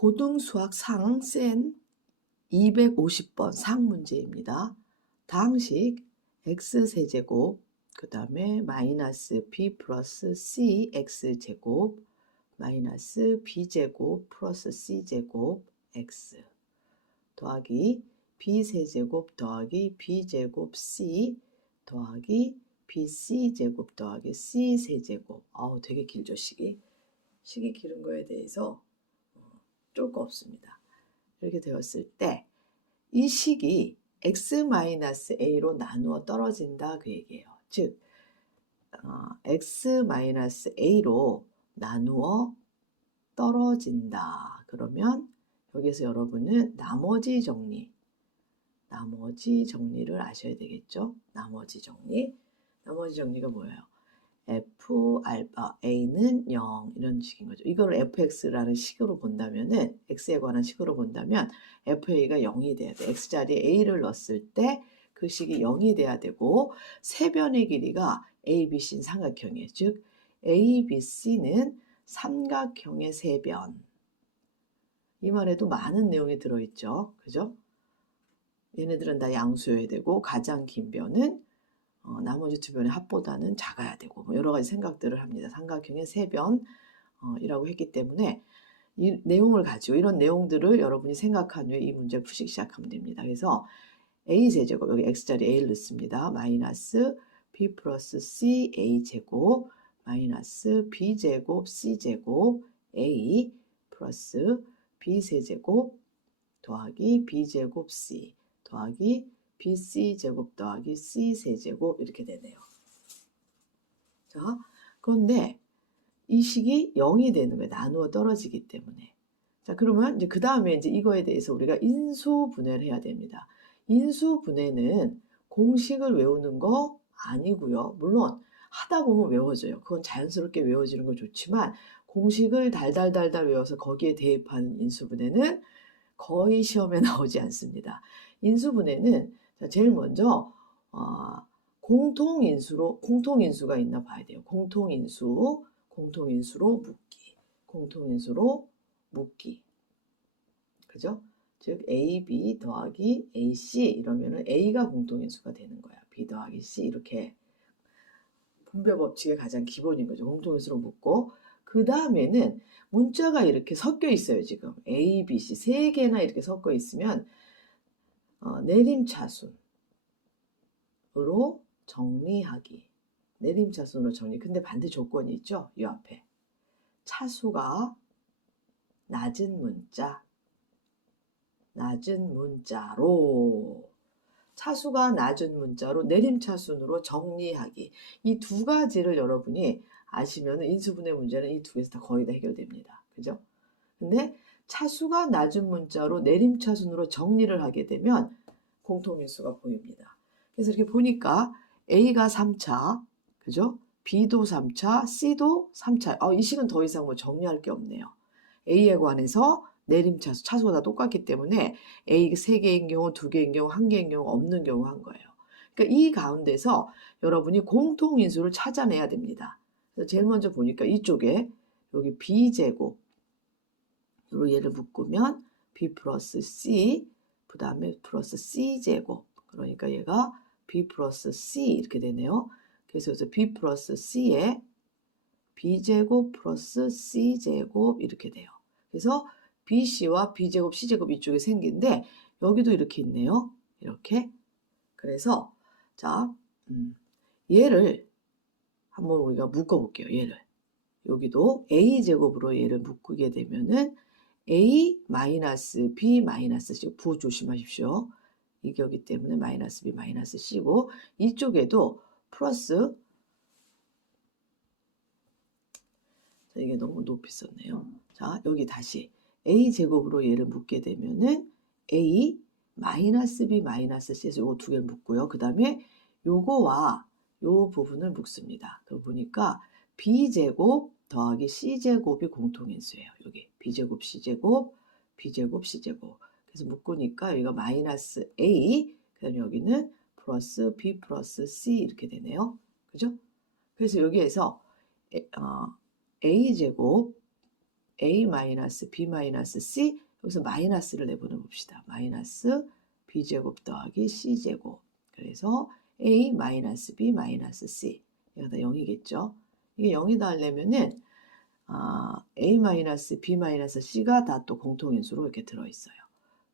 고등수학 상센 250번 상문제입니다. 다항식 x세제곱 그 다음에 마이너스 b 플러스 c x제곱 마이너스 b제곱 플러스 c제곱 x 더하기 b세제곱 더하기 b제곱 c 더하기 bc제곱 더하기 c세제곱. 되게 길죠, 식이. 식이 길은 거에 대해서 쫄 거 없습니다. 이렇게 되었을 때 이 식이 x-a로 나누어 떨어진다 그 얘기예요. 즉 x-a로 나누어 떨어진다. 그러면 여기서 여러분은 나머지 정리를 아셔야 되겠죠. 나머지 정리가 뭐예요? f 알파 a는 0 이런 식인 거죠. 이걸 fx라는 식으로 본다면은 x에 관한 식으로 본다면 fa가 0이 돼야 돼. x 자리에 a를 넣었을 때 그 식이 0이 돼야 되고 세변의 길이가 ABC는 삼각형이에요. 즉 ABC는 삼각형의 세변. 이 말에도 많은 내용이 들어있죠. 그죠? 얘네들은 다 양수여야 되고 가장 긴 변은 나머지 두 변의 합보다는 작아야 되고 여러 가지 생각들을 합니다. 삼각형의 세변이라고 했기 때문에 이 내용을 가지고 이런 내용들을 여러분이 생각한 후에 이 문제 푸시기 시작하면 됩니다. 그래서 a세제곱 여기 x자리 a를 넣습니다. 마이너스 b 플러스 c a제곱 마이너스 b제곱 c제곱 a 플러스 b세제곱 더하기 b제곱 c 더하기 bc제곱 더하기 c세제곱 이렇게 되네요. 자, 그런데 이 식이 0이 되는 거예요. 나누어 떨어지기 때문에. 자, 그러면 이제 그 다음에 이제 이거에 대해서 우리가 인수분해를 해야 됩니다. 인수분해는 공식을 외우는 거 아니고요. 물론 하다 보면 외워져요. 그건 자연스럽게 외워지는 거 좋지만 공식을 달달달달 외워서 거기에 대입하는 인수분해는 거의 시험에 나오지 않습니다. 인수분해는 제일 먼저 공통인수가 있나 봐야 돼요. 공통인수로 묶기. 그죠? 즉 A, B 더하기 AC 이러면은 A가 공통인수가 되는 거야. B 더하기 C 이렇게 분배 법칙의 가장 기본인 거죠. 공통인수로 묶고 그 다음에는 문자가 이렇게 섞여 있어요. 지금 A, B, C 세 개나 이렇게 섞여 있으면 내림차순으로 정리하기. 내림차순으로 정리. 근데 반대 조건이 있죠. 이 앞에. 차수가 낮은 문자로 차수가 낮은 문자로 내림차순으로 정리하기. 이 두 가지를 여러분이 아시면 인수분해 문제는 이 두 개에서 다 거의 다 해결됩니다. 그죠? 근데 차수가 낮은 문자로 내림차순으로 정리를 하게 되면 공통인수가 보입니다. 그래서 이렇게 보니까 A가 3차, 그죠? B도 3차, C도 3차. 이 식은 더 이상 뭐 정리할 게 없네요. A에 관해서 내림차수, 차수가 다 똑같기 때문에 A 3개인 경우, 2개인 경우, 1개인 경우 없는 경우 한 거예요. 그러니까 이 가운데서 여러분이 공통인수를 찾아내야 됩니다. 그래서 제일 먼저 보니까 이쪽에 여기 B제곱으로 얘를 묶으면 B 플러스 C, 그 다음에 플러스 C제곱. 그러니까 얘가 B 플러스 C 이렇게 되네요. 그래서 B 플러스 C에 B제곱 플러스 C제곱 이렇게 돼요. 그래서 BC와 B제곱, C제곱 이쪽에 생긴데 여기도 이렇게 있네요. 이렇게. 그래서 자, 얘를 한번 우리가 묶어볼게요. 얘를. 여기도 A제곱으로 얘를 묶게 되면은 A 마이너스 B 마이너스 C 부 조심하십시오. 이거기 때문에 마이너스 B 마이너스 C고 이쪽에도 플러스 이게 너무 높이 썼네요. 자, 여기 다시 A제곱으로 얘를 묶게 되면은 A 마이너스 B 마이너스 C에서 요거 두 개를 묶고요. 그 다음에 요거와 요 부분을 묶습니다. 그러고 보니까 B제곱 더하기 C제곱이 공통인수예요. 여기 B제곱 C제곱 B제곱 C제곱. 그래서 묶으니까 여기가 마이너스 A 그 다음에 여기는 플러스 B 플러스 C 이렇게 되네요. 그죠? 그래서 여기에서 A제곱 A 마이너스 B 마이너스 C, 여기서 마이너스를 내보내 봅시다. 마이너스 B제곱 더하기 C제곱. 그래서 A 마이너스 B 마이너스 C. 이거 다 0이겠죠. 이게 0이다 하려면은 A 마이너스 B 마이너스 C가 다 또 공통인수로 이렇게 들어있어요.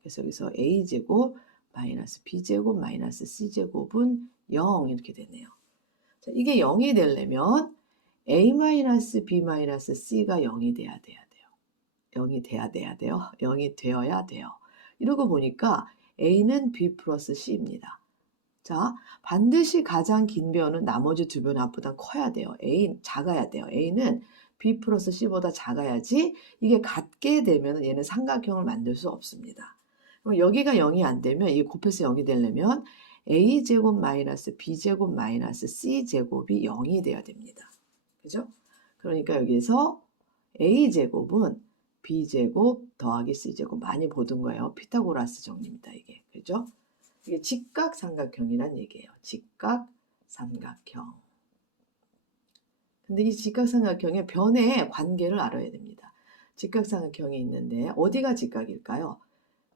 그래서 여기서 A제곱 마이너스 B제곱 마이너스 C제곱은 0 이렇게 되네요. 자, 이게 0이 되려면 A 마이너스 B 마이너스 C가 0이 돼야 돼요. 0이 돼야 돼요. 0이 되어야 돼요. 이러고 보니까 A는 B 플러스 C입니다. 자, 반드시 가장 긴 변은 나머지 두 변 앞보다 커야 돼요. A 작아야 돼요. A는 B 플러스 C보다 작아야지 이게 같게 되면 얘는 삼각형을 만들 수 없습니다. 그럼 여기가 0이 안 되면 이 곱해서 0이 되려면 A제곱 마이너스 B제곱 마이너스 C제곱이 0이 돼야 됩니다. 그죠? 그러니까 여기서 A제곱은 B제곱 더하기 C제곱 많이 보던 거예요. 피타고라스 정리입니다. 이게. 그죠? 이게 직각삼각형이란 얘기예요. 직각삼각형. 근데 이 직각삼각형의 변의 관계를 알아야 됩니다. 직각삼각형이 있는데 어디가 직각일까요?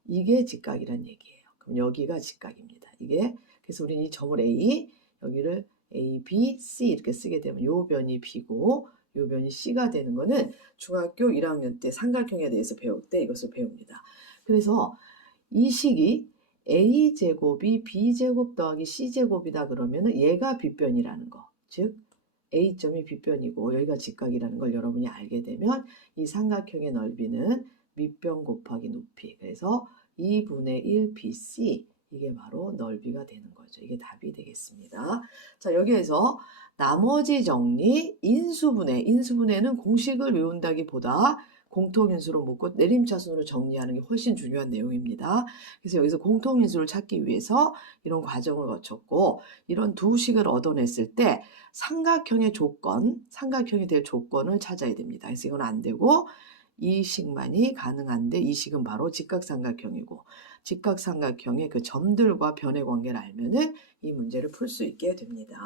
이게 직각이란 얘기예요. 그럼 여기가 직각입니다. 이게 그래서 우리는 이 점을 A, 여기를 A, B, C 이렇게 쓰게 되면 요 변이 B고 요 변이 C가 되는 거는 중학교 1학년 때 삼각형에 대해서 배울 때 이것을 배웁니다. 그래서 이 식이 A제곱이 B제곱 더하기 C제곱이다 그러면은 얘가 빗변이라는 거. 즉 A점이 빗변이고 여기가 직각이라는 걸 여러분이 알게 되면 이 삼각형의 넓이는 밑변 곱하기 높이. 그래서 2분의 1 BC 이게 바로 넓이가 되는 거죠. 이게 답이 되겠습니다. 자, 여기에서 나머지 정리 인수분해. 인수분해는 공식을 외운다기보다 공통인수로 묶고 내림차순으로 정리하는 게 훨씬 중요한 내용입니다. 그래서 여기서 공통인수를 찾기 위해서 이런 과정을 거쳤고 이런 두 식을 얻어냈을 때 삼각형의 조건, 삼각형이 될 조건을 찾아야 됩니다. 그래서 이건 안 되고 이 식만이 가능한데 이 식은 바로 직각삼각형이고 직각삼각형의 그 점들과 변의 관계를 알면은 이 문제를 풀 수 있게 됩니다.